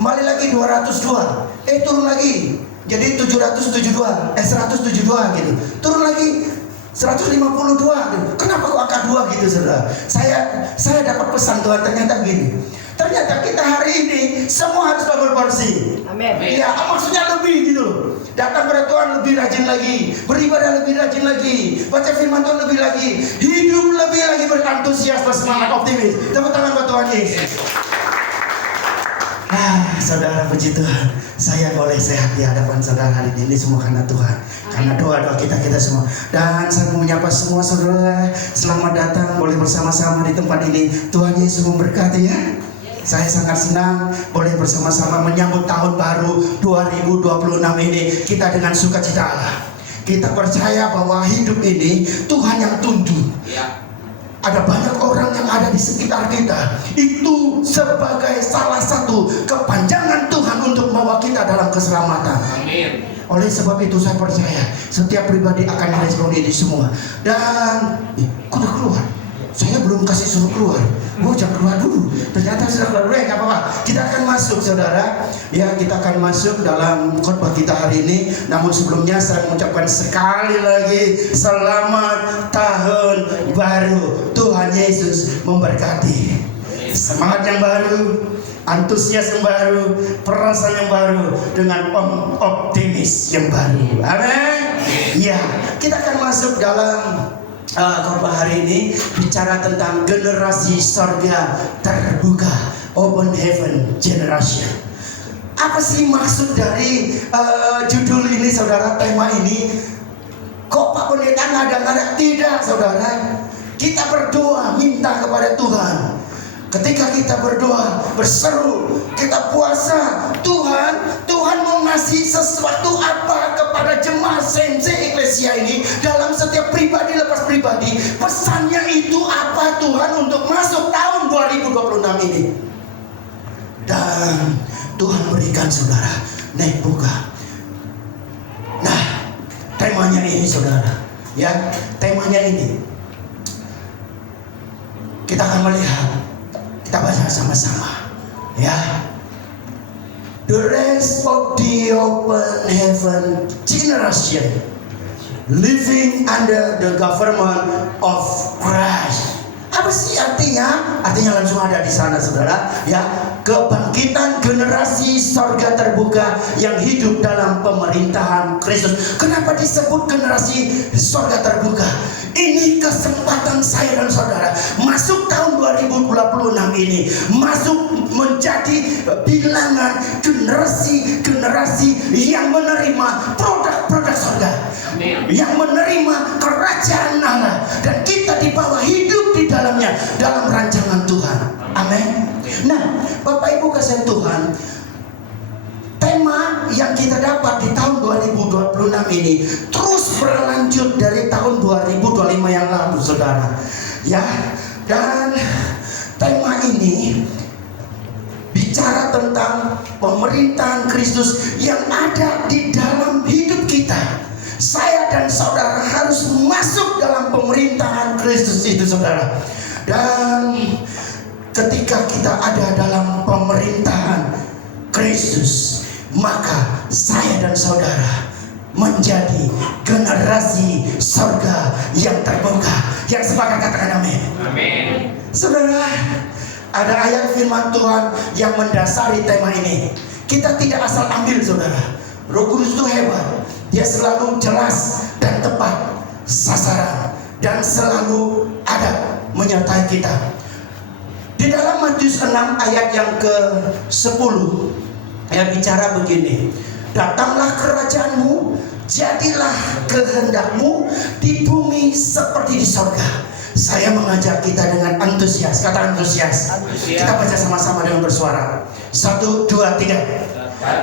Kembali lagi 202. Turun lagi. Jadi 772, 172 gitu. Turun lagi 152 gitu. Kenapa kok angka 2 gitu, saudara? Saya dapat pesan Tuhan, ternyata gini. Ternyata kita hari ini semua harus double porsi. Amin. Ya, maksudnya lebih gitu loh. Datang kepada Tuhan lebih rajin lagi, beribadah lebih rajin lagi, baca firman Tuhan lebih lagi, hidup lebih lagi berantusias, bersemangat, optimis. Tepuk tangan buat Tuhan Yesus. Saudara, puji Tuhan, saya boleh sehat di hadapan saudara hari ini semua karena Tuhan, karena doa-doa kita semua. Dan saya mau menyapa semua saudara, selamat datang, boleh bersama-sama di tempat ini. Tuhan Yesus memberkati ya. Saya sangat senang boleh bersama-sama menyambut tahun baru 2026 ini kita dengan sukacita Allah. Kita percaya bahwa hidup ini Tuhan yang tuntun. Ada banyak orang yang ada di sekitar kita. Itu sebagai salah satu kepanjangan Tuhan untuk membawa kita dalam keselamatan. Amin. Oleh sebab itu saya percaya setiap pribadi akan merespon ini semua. Dan udah keluar. Saya belum kasih suruh keluar. Jangan keluar dulu. Ternyata sudah keluar. Gak apa-apa. Kita akan masuk, saudara. Ya, kita akan masuk dalam khotbah kita hari ini. Namun sebelumnya saya mengucapkan sekali lagi selamat tahun baru. Tuhan Yesus memberkati. Semangat yang baru, antusias yang baru, perasaan yang baru, dengan optimis yang baru. Amin. Ya, kita akan masuk dalam khotbah hari ini bicara tentang generasi sorga terbuka, open heaven generation. Apa sih maksud dari judul ini, saudara? Tema ini kok Pak Pendeta ngada-ngada? Tidak, saudara. Kita berdoa minta kepada Tuhan. Ketika kita berdoa, berseru, kita puasa, Tuhan mau ngasih sesuatu apa kepada jemaat CMC Eklesia ini dalam setiap pribadi lepas pribadi. Pesannya itu apa Tuhan untuk masuk tahun 2026 ini. Dan Tuhan berikan saudara naik buka. Nah, temanya ini saudara, ya, temanya ini. Kita akan melihat. Kita baca sama-sama, ya. The rest of the open heaven generation living under the government of Christ. Apa sih artinya? Artinya langsung ada di sana, saudara. Ya, kebangkitan generasi sorga terbuka yang hidup dalam pemerintahan Kristus. Kenapa disebut generasi sorga terbuka? Ini kesempatan saya dan saudara masuk tahun 2026 ini, masuk menjadi bilangan generasi yang menerima produk-produk sorga, yang menerima kerajaan Allah, dan kita dibawa hidup di dalamnya dalam rancangan Tuhan. Amin. Nah, Bapak Ibu kasih Tuhan, tema yang kita dapat di tahun 2026 ini terus berlanjut dari tahun 2025 yang lalu, saudara. Ya, dan tema ini bicara tentang pemerintahan Kristus yang ada di dalam hidup kita. Saya dan saudara harus masuk dalam pemerintahan Kristus itu, saudara. Dan ketika kita ada dalam pemerintahan Kristus, maka saya dan saudara menjadi generasi sorga yang terbuka. Yang sepakat katakan amin. Amin. Saudara, ada ayat firman Tuhan yang mendasari tema ini. Kita tidak asal ambil, saudara. Roh Kudus itu hebat. Dia selalu jelas dan tepat sasaran, dan selalu ada menyertai kita. Di dalam Matius 6 ayat yang ke-10, ayat bicara begini. Datanglah kerajaanmu, jadilah kehendakmu di bumi seperti di sorga. Saya mengajak kita dengan antusias. Kata antusias. Kita baca sama-sama dengan bersuara. 1, 2, 3.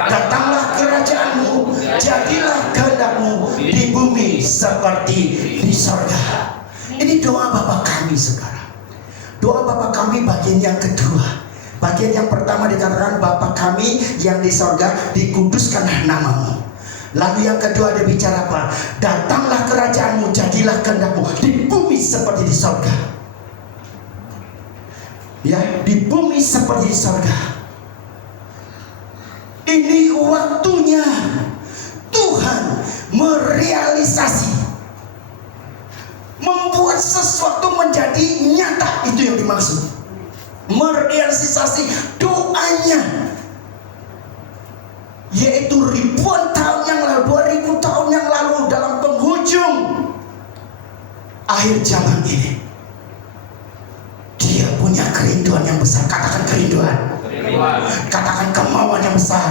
Datanglah kerajaanmu, jadilah kehendakmu di bumi seperti di sorga. Ini doa Bapa kami, saudara. Doa Bapa kami bagian yang kedua. Bagian yang pertama dikatakan Bapa kami yang di sorga, dikuduskanlah namamu. Lalu yang kedua dia bicara apa? Datanglah kerajaanmu, jadilah kehendakmu di bumi seperti di sorga. Ya, di bumi seperti di sorga. Ini waktunya Tuhan merealisasi, membuat sesuatu menjadi nyata. Itu yang dimaksud merealisasi doanya, yaitu ribuan tahun yang lalu, 2000 tahun yang lalu, dalam penghujung akhir zaman ini. Dia punya kerinduan yang besar. Katakan kerinduan. Katakan kemauan yang besar.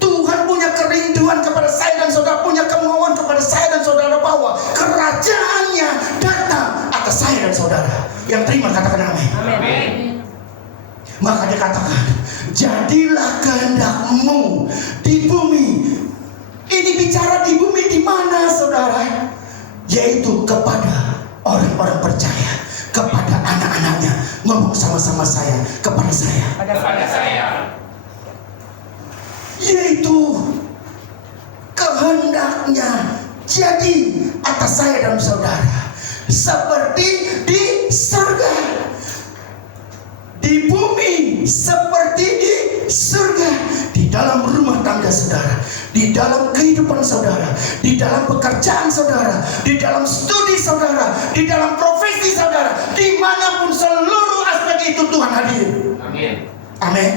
Tuhan punya kerinduan kepada saya dan saudara, punya kemauan kepada saya dan saudara, bahwa kerajaannya datang atas saya dan saudara. Yang terima katakan amin. Maka dia katakan, jadilah kehendakmu di bumi. Ini bicara di bumi di mana, saudara? Yaitu kepada orang-orang percaya, kepada anak-anaknya. Ngomong sama-sama saya, kepada saya. Kepada saya. Yaitu kehendaknya jadi atas saya dan saudara, seperti di surga. Di bumi seperti di surga. Di dalam rumah tangga saudara, di dalam kehidupan saudara, di dalam pekerjaan saudara, di dalam studi saudara, di dalam profesi saudara, dimanapun seluruh aspek itu Tuhan hadir. Amin. Amin.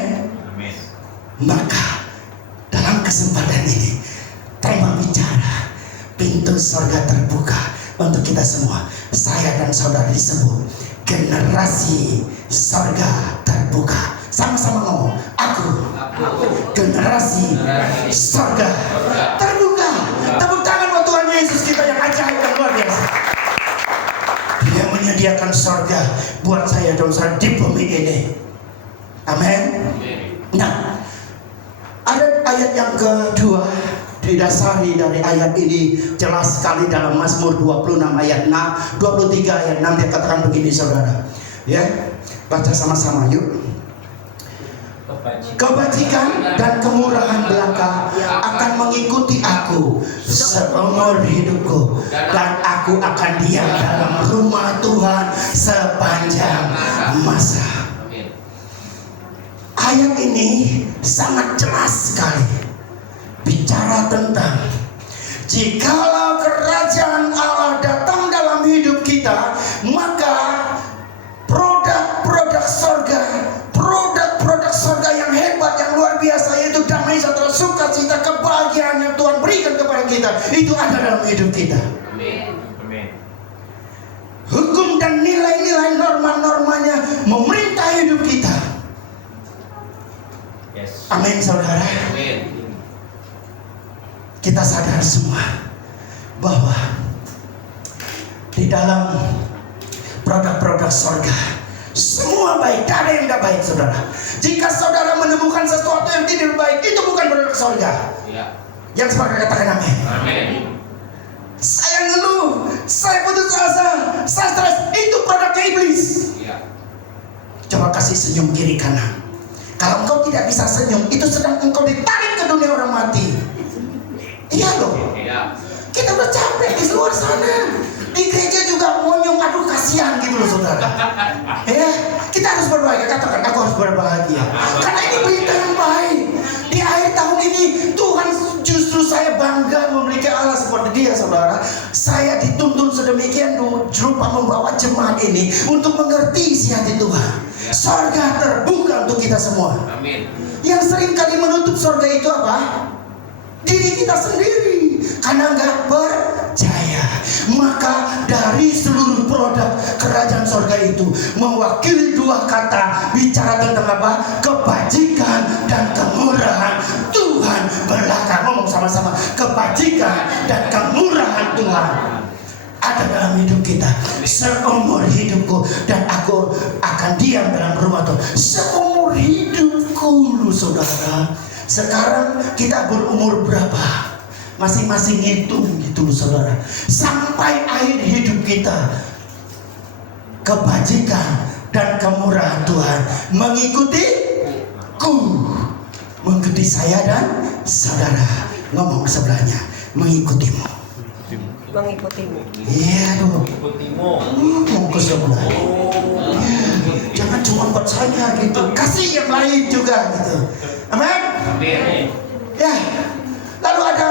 Amin. Maka dalam kesempatan ini, tema bicara pintu surga terbuka untuk kita semua. Saya dan saudara disebut generasi surga terbuka. Sama-sama ngomong, aku generasi surga terbuka. Tepuk tangan buat Tuhan Yesus kita yang ajaib dan luar biasa. Dia menyediakan surga buat saya dan saudara di bumi ini. Amin. Nah, ada ayat yang kedua didasari dari ayat ini jelas sekali dalam Mazmur 26 ayat 6, 23 ayat 6 dia katakan begini saudara. Ya, baca sama-sama yuk. Kebajikan dan kemurahan belaka akan mengikuti aku seumur hidupku, dan aku akan diam dalam rumah Tuhan sepanjang masa. Ayat ini sangat jelas sekali bicara tentang jikalau kerajaan Allah datang dalam hidup kita, maka produk-produk surga, produk-produk surga yang hebat, yang luar biasa, yaitu damai, sejahtera, sukacita, kebahagiaan yang Tuhan berikan kepada kita, itu ada dalam hidup kita. Amin. Hukum dan nilai-nilai norma-normanya memerintah hidup kita. Yes. Amin saudara. Amin. Kita sadar semua bahwa di dalam produk-produk surga semua baik, tak ada yang tidak baik saudara. Jika saudara menemukan sesuatu yang tidak baik, itu bukan produk surga. Ya. Yang sepakat katakan amin. Amin. Saya ngeluh, saya putus asa, saya stres, itu produknya iblis. Ya. Coba kasih senyum kiri kanan. Kalau engkau tidak bisa senyum, itu sedang engkau ditarik ke dunia orang mati. Iya loh. Ya. Kita udah capek di luar sana. Di gereja juga monyong, aduh kasihan gitu loh saudara. Ya, kita harus berbahagia. Katakan, aku harus berbahagia. Karena ini berita yang baik. Di akhir tahun ini Tuhan justru saya bangga memiliki Allah seperti Dia saudara. Saya dituntun sedemikian rupa membawa jemaat ini untuk mengerti isi hati Tuhan. Surga terbuka untuk kita semua. Amin. Yang sering kali menutup surga itu apa? Diri kita sendiri, karena nggak percaya. Maka dari seluruh produk kerajaan surga itu mewakili dua kata, bicara tentang apa? Kebajikan dan kemurahan Tuhan belaka. Ngomong sama-sama, kebajikan dan kemurahan Tuhan ada dalam hidup kita seumur hidupku, dan aku akan diam dalam rumah Tuhan seumur hidupku. Lu saudara, sekarang kita berumur berapa? Masing-masing hitung gitu loh saudara. Sampai akhir hidup kita, kebajikan dan kemurahan Tuhan mengikutiku, mengikuti saya dan saudara. Ngomong sebelahnya, mengikutimu. Mengikutimu. Iya dong. Mengikutimu. Ngomong ke sebelah. Ya, jangan cuma buat saya gitu, kasih yang lain juga gitu. Amin. Amin. Ya. Lalu ada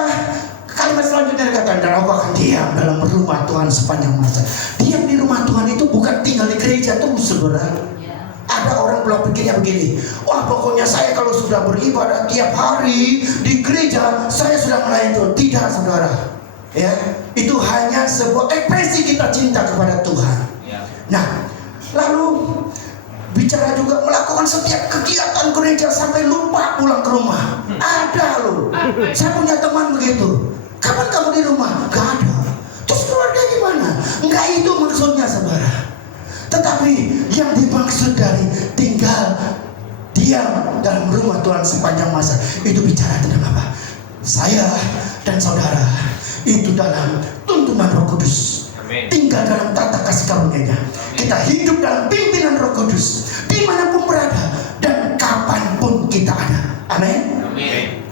kalimat selanjutnya dikatakan, dan aku akan diam dalam rumah Tuhan sepanjang masa. Diam di rumah Tuhan itu bukan tinggal di gereja terus, saudara. Ada orang belum pikirnya begini, wah pokoknya saya kalau sudah beribadah tiap hari di gereja, saya sudah melayani Tuhan. Tidak, saudara. Ya, itu hanya sebuah ekspresi kita cinta kepada Tuhan. Nah, lalu bicara juga melakukan setiap kegiatan gereja sampai lupa pulang ke rumah. Ada loh. Saya punya teman begitu. Kapan kamu di rumah? Gak ada. Terus keluarga gimana? Enggak itu maksudnya, saudara. Tetapi yang dimaksud dari tinggal diam dalam rumah Tuhan sepanjang masa, itu bicara tentang apa? Saya dan saudara itu dalam tuntunan Roh Kudus. Amin. Tinggal dalam tata kasih karunia-Nya. Kita hidup dalam pimpinan Roh Kudus dimanapun berada dan kapanpun kita ada. Amin. Amin.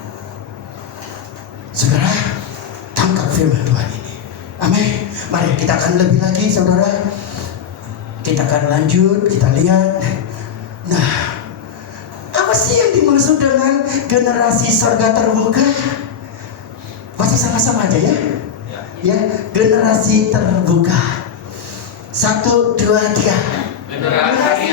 Saudara, tangkap firman Tuhan ini. Amin. Mari kita akan lebih lagi, saudara. Kita akan lanjut, kita lihat. Nah, apa sih yang dimaksud dengan generasi surga terbuka? Baca sama-sama aja ya. Ya, generasi terbuka. 1, 2, 3. Generasi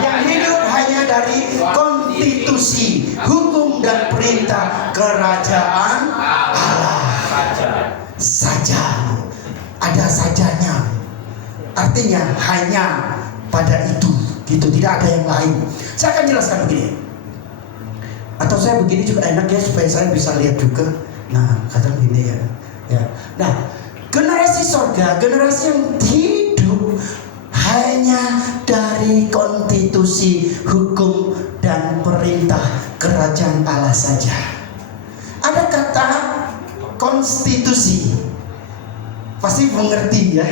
Yang hidup hanya dari konstitusi, hukum dan perintah kerajaan Allah saja. Ada sajanya. Artinya hanya pada itu, gitu, tidak ada yang lain. Saya akan jelaskan begini. Atau saya begini juga enak ya, supaya saya bisa lihat juga. Nah, kata begini ya. Ya. Nah, generasi surga, generasi yang hidup hanya dari konstitusi, hukum dan perintah kerajaan Allah saja. Ada kata konstitusi, pasti mengerti ya.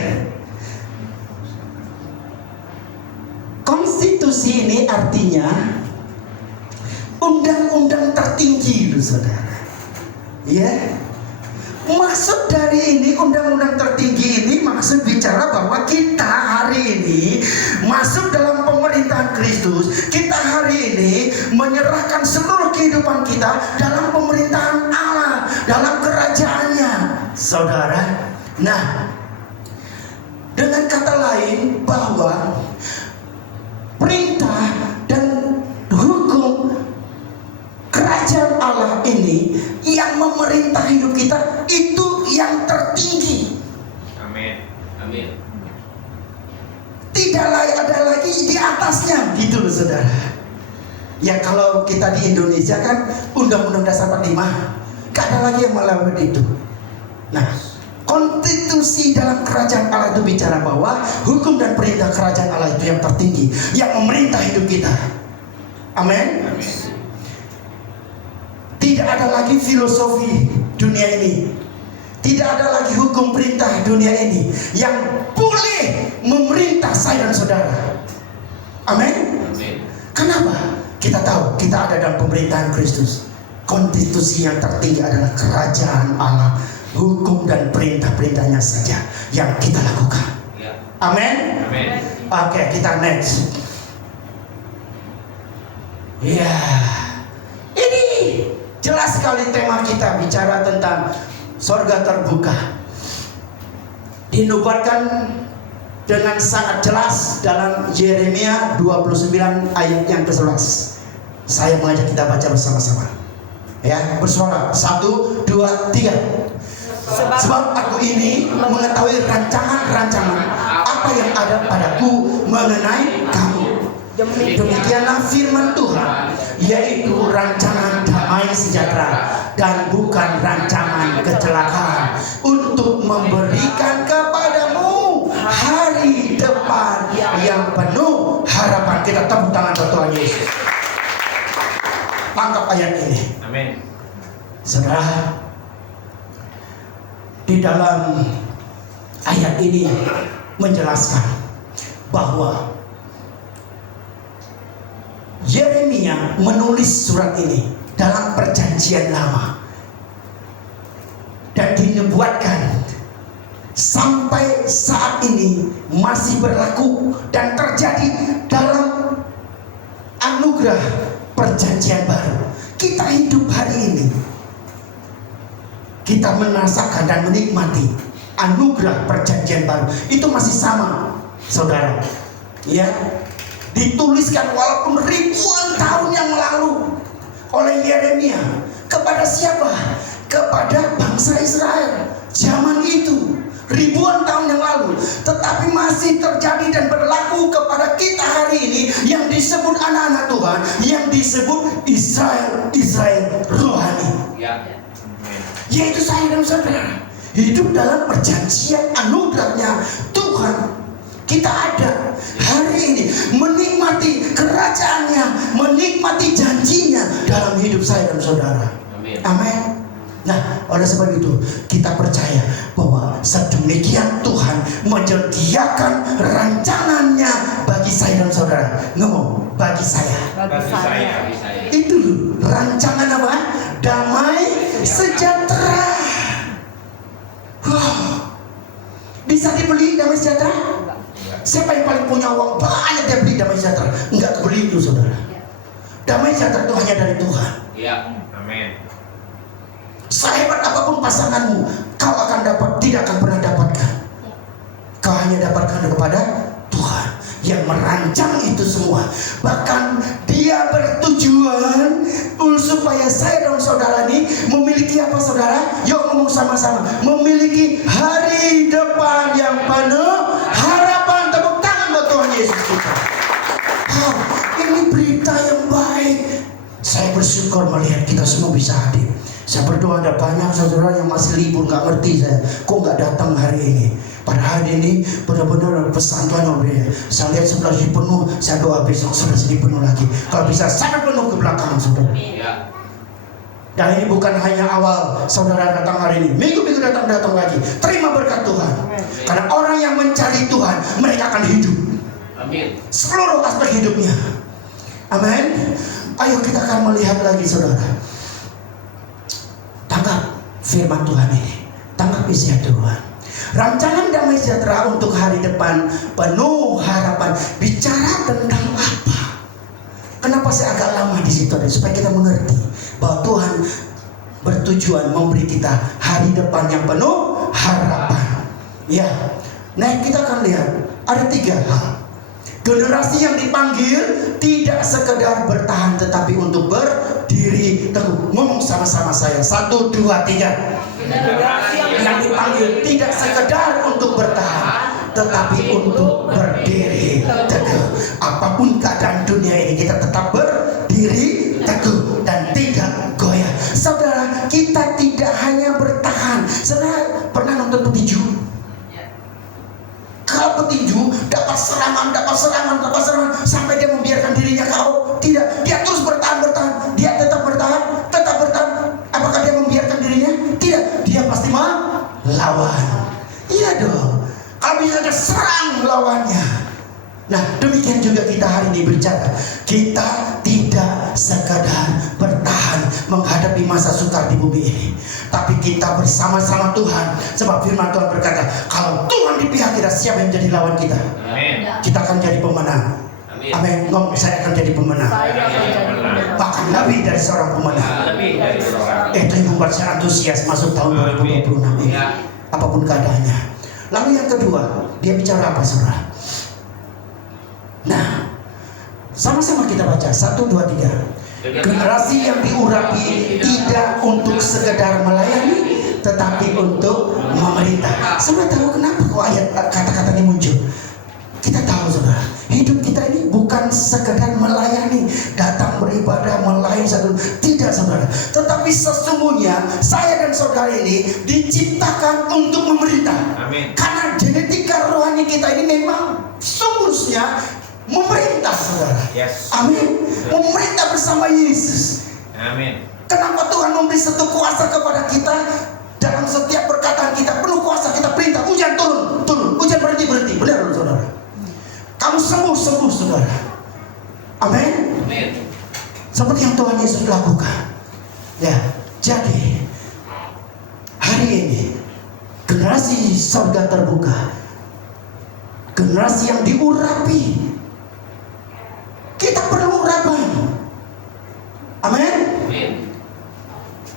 Konstitusi ini artinya undang-undang tertinggi, loh, saudara. Ya. Maksud dari ini undang-undang tertinggi ini maksud bicara bahwa kita hari ini masuk dalam pemerintahan Kristus. Kita hari ini menyerahkan seluruh kehidupan kita dalam pemerintahan Allah, dalam kerajaannya, saudara. Nah, dengan kata lain bahwa perintah dan hukum kerajaan Allah ini yang memerintah hidup kita itu yang tertinggi. Amin. Amin. Tidak ada lagi di atasnya, gitu loh, saudara. Ya kalau kita di Indonesia kan Undang-Undang Dasar 45, gak ada lagi yang melawan itu. Nah, konstitusi dalam kerajaan Allah itu bicara bahwa hukum dan perintah kerajaan Allah itu yang tertinggi, yang memerintah hidup kita. Amin. Tidak ada lagi filosofi dunia ini, tidak ada lagi hukum perintah dunia ini yang boleh memerintah saya dan saudara. Amin. Kenapa? Kita tahu kita ada dalam pemerintahan Kristus. Konstitusi yang tertinggi adalah kerajaan Allah. Hukum dan perintah-perintahnya saja yang kita lakukan. Amin. Oke, kita next. Ya, ini jelas sekali tema kita bicara tentang surga terbuka. Dinubuatkan dengan sangat jelas dalam Yeremia 29 ayat yang ke-11. Saya mengajak kita baca bersama-sama. Ya, bersuara. 1, 2, 3. Sebab aku ini mengetahui rancangan-rancangan apa yang ada padaku mengenai kamu. Demikianlah firman Tuhan, yaitu rancangan damai sejahtera dan bukan rancangan kecelakaan, untuk memberikan kepadamu hari depan yang penuh harapan. Kita tepuk tangan buat Tuhan Yesus. Tangkap ayat ini. Amin. Saudara, di dalam ayat ini menjelaskan bahwa Yeremia menulis surat ini dalam perjanjian lama dan dinubuatkan sampai saat ini masih berlaku dan terjadi dalam anugerah perjanjian baru. kita merasakan dan menikmati anugerah perjanjian baru. Itu masih sama, saudara. Ya, dituliskan walaupun ribuan tahun yang lalu oleh Yeremia. Kepada siapa? Kepada bangsa Israel zaman itu, ribuan tahun yang lalu. Tetapi masih terjadi dan berlaku kepada kita hari ini, yang disebut anak-anak Tuhan, yang disebut Israel rohani. Ya. Yaitu saya dan saudara hidup dalam perjanjian anugerahnya Tuhan. Kita ada hari ini menikmati kerajaannya, menikmati janjinya dalam hidup saya dan saudara. Amin. Nah, oleh sebab itu kita percaya bahwa sedemikian Tuhan menyediakan rancangannya bagi saya dan saudara. Ngomong, bagi saya. Bagi saya. Itu rancangan apa? Damai sejahtera. Wow. Bisa dibeli damai sejahtera? Siapa yang paling punya uang banyak dia beli damai sejahtera? Enggak kebeli itu, saudara. Damai sejahtera itu hanya dari Tuhan. Ya. Amin. Sehebat apapun pasanganmu, kau akan tidak akan pernah dapatkan. Kau hanya dapatkan kepada Tuhan yang merancang itu semua. Bahkan Dia bertujuan supaya saya dan saudara ini memiliki apa, saudara? Yuk ngomong sama-sama. Memiliki hari depan yang penuh harapan. Tepuk tangan buat Tuhan Yesus kita. Oh, ini berita yang baik. Saya bersyukur melihat kita semua bisa hadir. Saya berdoa ada banyak saudara yang masih libur, gak ngerti saya kok gak datang hari ini. Pada hari ini benar-benar pesan Tuhan yang saya lihat sebelah sini penuh. Saya doa besok sebelah sini penuh lagi. Kalau bisa sangat penuh ke belakang, saudara. Ya. Dan ini bukan hanya awal saudara datang hari ini, minggu-minggu datang lagi. Terima berkat Tuhan. Karena orang yang mencari Tuhan, mereka akan hidup. Amin. Seluruh aspek hidupnya. Amin. Ayo kita akan melihat lagi, saudara. Tangkap firman Tuhan ini. Tangkap isi Tuhan. Rancangan damai sejahtera untuk hari depan penuh harapan. Bicara tentang apa? Kenapa saya agak lama di situ? Supaya kita mengerti bahwa Tuhan bertujuan memberi kita hari depan yang penuh harapan. Ya. Nah, kita akan lihat ada 3 hal. Generasi yang dipanggil tidak sekedar bertahan, tetapi untuk berdiri teguh. Ngomong sama-sama saya. 1, 2, 3. Yang dipanggil tidak sekedar untuk bertahan, tetapi untuk berdiri teguh. Apapun keadaan dunia ini, kita tetap berdiri teguh dan tidak goyah. Saudara, kita tidak hanya bertahan. Saudara pernah nonton petinju? Kalau petinju dapat serangan sampai dia membiarkan dirinya KO. Tidak, dia terus bertahan. Dia tetap bertahan. Apakah dia membiarkan dirinya? Tidak, dia pasti melawan. Iya dong. Kalau bisa ada serang lawannya. Nah, demikian juga kita hari ini berbicara. Kita tidak sekadar bertahan menghadapi masa sukar di bumi ini, tapi kita bersama-sama Tuhan. Sebab firman Tuhan berkata, kalau Tuhan di pihak kita, siapa yang jadi lawan kita? Amin. Kita akan jadi pemenang. Amin. Ngomong, saya akan jadi pemenang. Bahkan lebih dari seorang pemenang. Lebih dari seorang. Itu yang membuat saya antusias masuk tahun 2026 ini. Apapun keadaannya. Lalu yang kedua, dia bicara apa, saudara? Nah, sama-sama kita baca 1, 2, 3. Generasi yang diurapi tidak untuk sekedar melayani, tetapi untuk memerintah. Saudara tahu kenapa kok ayat kata-kata ini muncul? Kita tahu, saudara, hidup kita ini bukan sekedar melayani, datang beribadah, melayani satu. Tidak, saudara. Tetapi sesungguhnya saya dan saudara ini diciptakan untuk memerintah. Amin. Karena genetika rohani kita ini memang sungguhnya memerintah, saudara. Yes. Amin. Memerintah bersama Yesus. Amin. Kenapa Tuhan memberi satu kuasa kepada kita? Dalam setiap perkataan kita penuh kuasa, kita perintah hujan turun, hujan berhenti. Benar, saudara. Kamu sembuh, saudara. Amin. Amin. Seperti yang Tuhan Yesus lakukan. Ya, jadi hari ini generasi surga terbuka, generasi yang diurapi. Kita perlu urapan. Amin. Amin.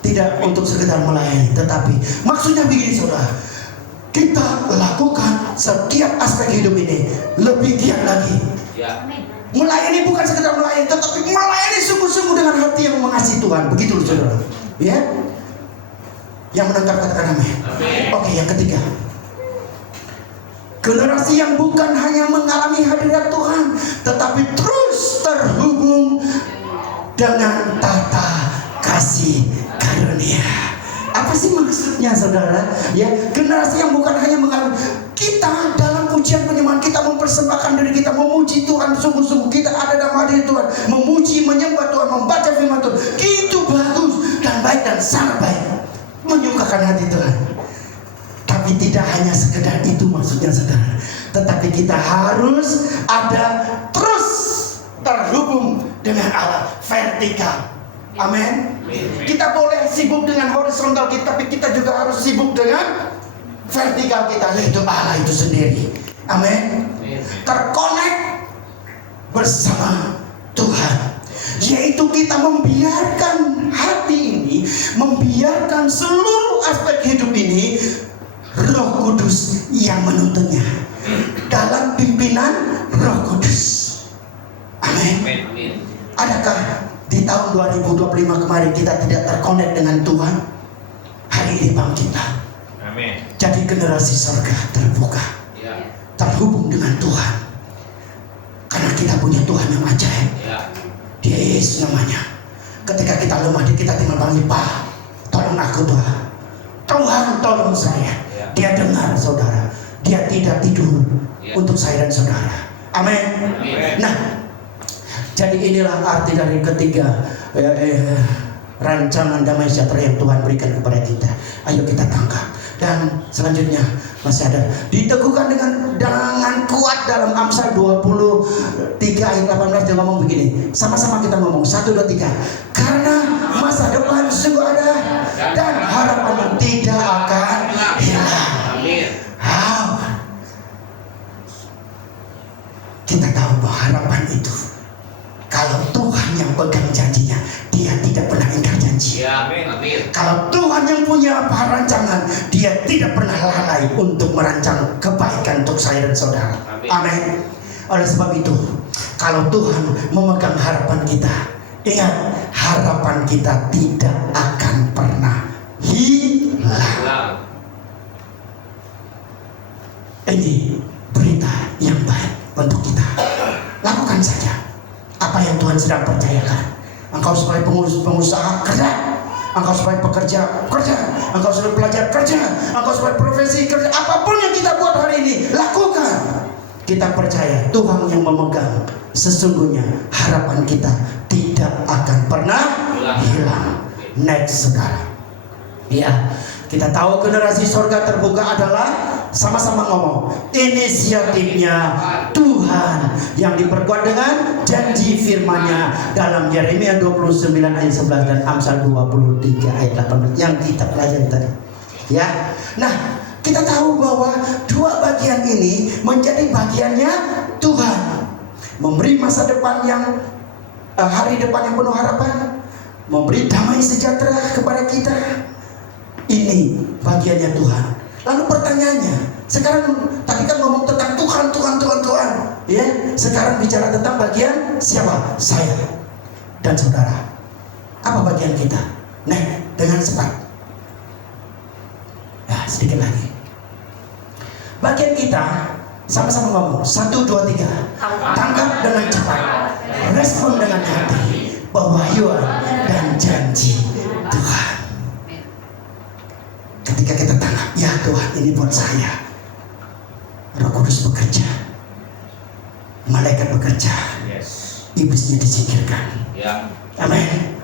Tidak tidak untuk sekedar melayani, tetapi maksudnya begini saudara, kita lakukan setiap aspek hidup ini lebih giat lagi. Ya. Melayani bukan sekedar melayani, tetapi melayani sungguh-sungguh dengan hati yang mengasihi Tuhan. Begitu loh saudara. Ya, yang menangkap katakan amin. Oke, yang ketiga, generasi yang bukan hanya mengalami hadirat Tuhan, tetapi terus terhubung dengan tata kasih karunia. Apa sih maksudnya saudara? Ya, generasi yang bukan hanya mengalami, kita dalam pujian penyembahan kita mempersembahkan diri kita, memuji Tuhan sungguh-sungguh, kita ada dalam hadirat Tuhan, memuji, menyembah Tuhan, membaca firman Tuhan. Itu bagus dan baik dan sangat baik, menyukakan hati Tuhan. Tapi tidak hanya sekedar itu maksudnya saudara, tetapi kita harus ada terus terhubung dengan Allah, vertikal. Amin. Kita boleh sibuk dengan horizontal kita, tapi kita juga harus sibuk dengan vertikal kita, yaitu Allah itu sendiri. Amin. Terkonek bersama Tuhan, yaitu kita membiarkan hati ini, membiarkan seluruh aspek hidup ini Roh Kudus yang menuntunnya, dalam pimpinan Roh Kudus. Amin. Adakah di tahun 2025 kemarin kita tidak terkonek dengan Tuhan? Hari ini bangkit kita. Amin. Jadi generasi surga terbuka, terhubung dengan Tuhan. Karena kita punya Tuhan yang ajaib. Dia Yesus namanya. Ketika kita lemah, kita tinggal panggil, Pak, tolong aku Tuhan. Tuhan tolong saya. Dia dengar saudara. Dia tidak tidur untuk saya dan saudara. Amin. Nah, jadi inilah arti dari ketiga rancangan damai sejahtera yang Tuhan berikan kepada kita. Ayo kita tangkap. Dan selanjutnya masih ada, diteguhkan dengan kuat dalam Amsal 23 ayat 18. Dia ngomong begini, sama-sama kita ngomong 1, 2, 3. Karena masa depan sungguh ada dan harapan tidak akan hilang. Kita tahu bahwa harapan itu, kalau Tuhan yang pegang janjinya, Dia tidak pernah ingkar janji. Kalau Tuhan yang punya rancangan, Dia tidak pernah lalai untuk merancang kebaikan untuk saya dan saudara. Amin. Oleh sebab itu, kalau Tuhan memegang harapan kita, ingat, harapan kita tidak akan pernah hilang. Ini berita yang baik untuk kita. Lakukan saja apa yang Tuhan sedang percayakan. Engkau sebagai pengusaha, kerja. Engkau sebagai pekerja, kerja. Engkau sebagai pelajar, kerja. Engkau sebagai profesi, kerja. Apapun yang kita buat hari ini, lakukan. Kita percaya Tuhan yang memegang. Sesungguhnya harapan kita tidak akan pernah hilang. Next saudara. Ya, kita tahu generasi surga terbuka adalah, sama-sama ngomong, inisiatifnya Tuhan yang diperkuat dengan janji firman-Nya dalam Yeremia 29 ayat 11 dan Amsal 23 ayat 18 yang kita pelajari tadi. Ya. Nah, kita tahu bahwa dua bagian ini menjadi bagiannya Tuhan. Memberi masa depan yang hari depan yang penuh harapan, memberi damai sejahtera kepada kita. Ini bagiannya Tuhan. Lalu pertanyaannya, sekarang tadi kan ngomong tentang Tuhan, ya. Sekarang bicara tentang bagian siapa? Saya dan saudara. Apa bagian kita? Nah, dengan cepat. Nah, sedikit lagi. Bagian kita, sama-sama ngomong. 1, 2, 3. Tangkap dengan cepat. Respon dengan hati. Pewahyuan dan janji Tuhan. Ketika kita tangkap, ya Tuhan, ini buat saya. Roh Kudus bekerja, malaikat bekerja, iblisnya disingkirkan. Amin.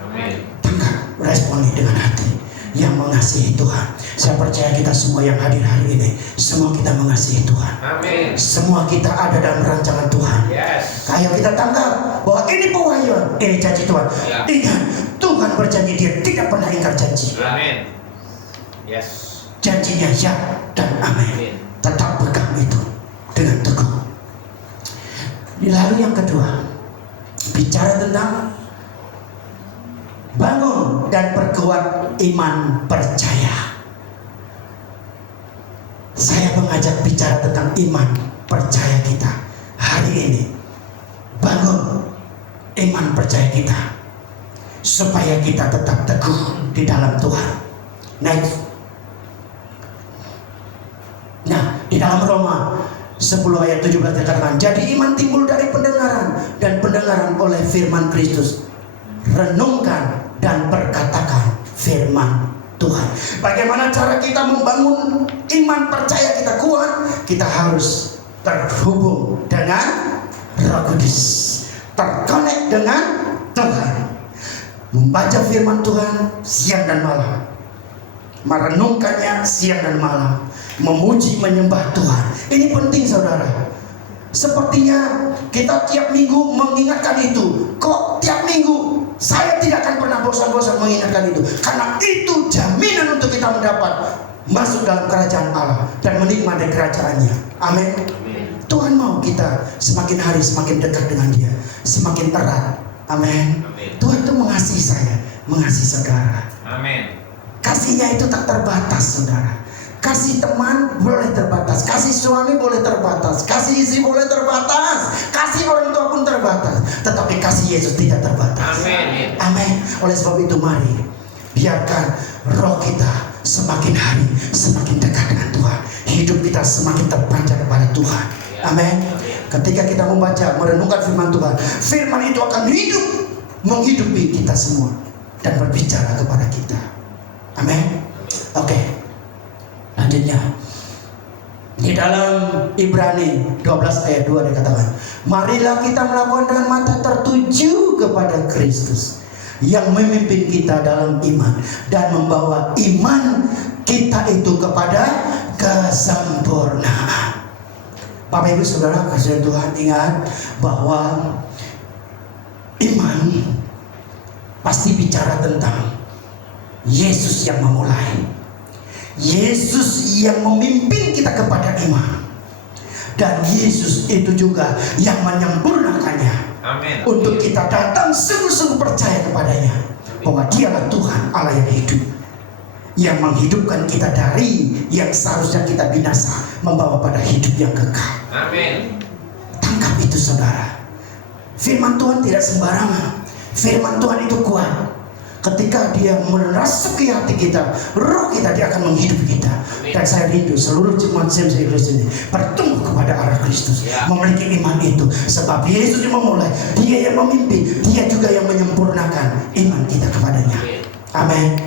Tangkap, responi dengan hati yang mengasihi Tuhan. Saya percaya kita semua yang hadir hari ini, semua kita mengasihi Tuhan. Amin. Semua kita ada dalam rancangan Tuhan. Ayo kita tangkap bahwa ini pewahyuan, ini janji Tuhan. Ingat, Tuhan berjanji, Dia tidak pernah ingkar janji. Amin. Janjinya ya dan amin. Tetap pegang itu dengan teguh. Lalu yang kedua, bicara tentang bangun dan perkuat iman percaya. Saya mengajak bicara tentang iman percaya kita hari ini. Bangun iman percaya kita supaya kita tetap teguh di dalam Tuhan. Next. Nah, di dalam Roma 10 ayat 17 dikatakan, jadi iman timbul dari pendengaran, dan pendengaran oleh firman Kristus. Renungkan dan perkatakan firman Tuhan. Bagaimana cara kita membangun iman percaya kita kuat? Kita harus terhubung dengan Roh Kudus, terkonek dengan Tuhan, membaca firman Tuhan siang dan malam, merenungkannya siang dan malam, memuji menyembah Tuhan. Ini penting saudara. Sepertinya kita tiap minggu mengingatkan itu. Kok tiap minggu? Saya tidak akan pernah bosan-bosan mengingatkan itu, karena itu jaminan untuk kita mendapat masuk dalam kerajaan Allah dan menikmati kerajaannya. Amin. Tuhan mau kita semakin hari semakin dekat dengan Dia, semakin erat. Amin. Tuhan itu mengasihi saya, mengasihi saudara. Amin. Kasihnya itu tak terbatas saudara. Kasih teman boleh terbatas, kasih suami boleh terbatas, kasih istri boleh terbatas, kasih orang tua pun terbatas, tetapi kasih Yesus tidak terbatas. Amin. Amin. Oleh sebab itu mari biarkan roh kita semakin hari semakin dekat dengan Tuhan, hidup kita semakin terpanjang kepada Tuhan. Amin. Ketika kita membaca, merenungkan firman Tuhan, firman itu akan hidup, menghidupi kita semua dan berbicara kepada kita. Amin. Oke. Lanjutnya di dalam Ibrani 12 ayat 2 dikatakan, marilah kita melakukan dengan mata tertuju kepada Kristus yang memimpin kita dalam iman dan membawa iman kita itu kepada kesempurnaan. Bapak Ibu Saudara kasih Tuhan, ingat bahwa iman pasti bicara tentang Yesus yang memulai, Yesus yang memimpin kita kepada iman, dan Yesus itu juga yang menyempurnakannya. Amin. Untuk kita datang sungguh-sungguh percaya kepadanya, bahwa Dialah Tuhan Allah yang hidup, yang menghidupkan kita dari yang seharusnya kita binasa, membawa pada hidup yang kekal. Amin. Tangkap itu saudara. Firman Tuhan tidak sembarangan. Firman Tuhan itu kuat. Ketika dia merasuki hati kita, roh kita, dia akan menghidupi kita. Dan saya rindu seluruh jemaat James Inggris ini bertumbuh kepada arah Kristus, memiliki iman itu. Sebab Yesus yang memulai, Dia yang memimpin, Dia juga yang menyempurnakan iman kita kepadanya. Amin.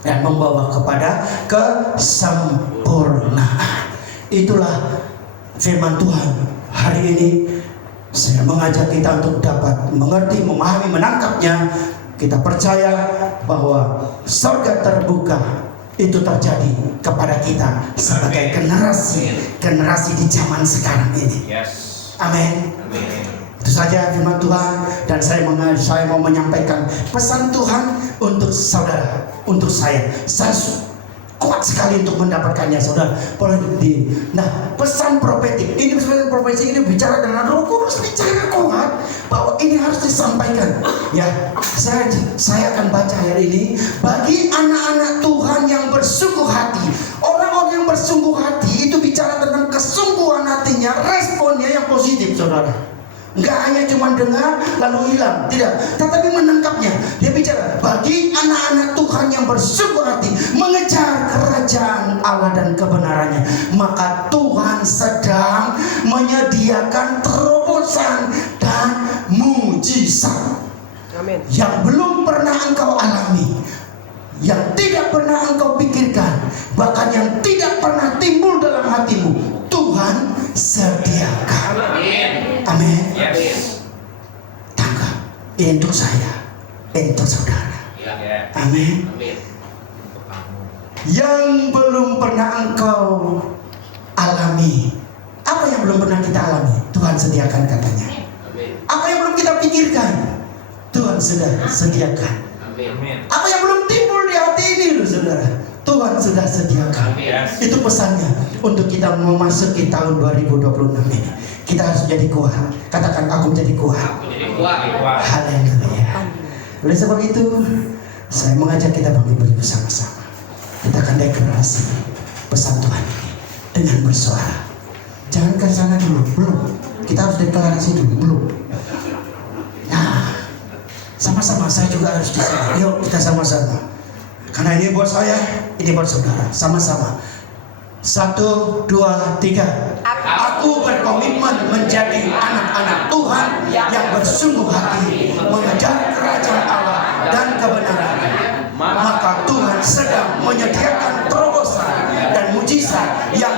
Dan membawa kepada kesempurnaan. Itulah firman Tuhan. Hari ini saya mengajak kita untuk dapat mengerti, memahami, menangkapnya. Kita percaya bahwa surga terbuka itu terjadi kepada kita sebagai generasi di zaman sekarang ini. Amin. Itu saja firman Tuhan, dan saya mau menyampaikan pesan Tuhan untuk saudara, untuk saya. Saya kuat sekali untuk mendapatkannya, saudara. Nah, pesan profetik ini, pesan profetik ini bicara dengan Roh Kudus, bicara kuat bahwa ini harus disampaikan. Ya, saya akan baca hari ini bagi anak-anak Tuhan yang bersungguh hati. Orang-orang yang bersungguh hati itu bicara tentang kesungguhan hatinya, responnya yang positif, saudara. Enggak hanya cuma dengar lalu hilang, tidak, tetapi menangkapnya. Dia bicara bagi anak-anak Tuhan yang bersungguh hati mengejar kerajaan Allah dan kebenarannya, maka Tuhan sedang menyediakan terobosan dan mujizat. Amin. Yang belum pernah engkau alami, yang tidak pernah engkau pikirkan, bahkan yang tidak pernah timbul dalam hatimu, Tuhan sediakan. Amin. Tangkap untuk saya, untuk saudara. Amin. Yang belum pernah engkau alami, apa yang belum pernah kita alami, Tuhan sediakan katanya. Apa yang belum kita pikirkan, Tuhan sudah sediakan. Apa yang belum timbul di hati ini loh saudara, Tuhan sudah sediakan. Itu pesannya untuk kita memasuki tahun 2026 ini. Kita harus jadi kuat. Katakan, aku menjadi kuat. Haleluya. Oleh sebab itu, saya mengajak kita bangkit berdiri bersama-sama. Kita akan deklarasi pesan Tuhan ini dengan bersuara. Jangan ke sana dulu, belum. Kita harus deklarasi dulu, belum. Nah, sama-sama saya juga harus di sana. Yuk kita sama-sama. Karena ini buat saya, ini buat saudara. Sama-sama. 1, 2, 3. Aku berkomitmen menjadi anak-anak Tuhan yang bersungguh hati mengejar kerajaan Allah dan kebenaran. Maka Tuhan sedang menyediakan terobosan dan mujizat yang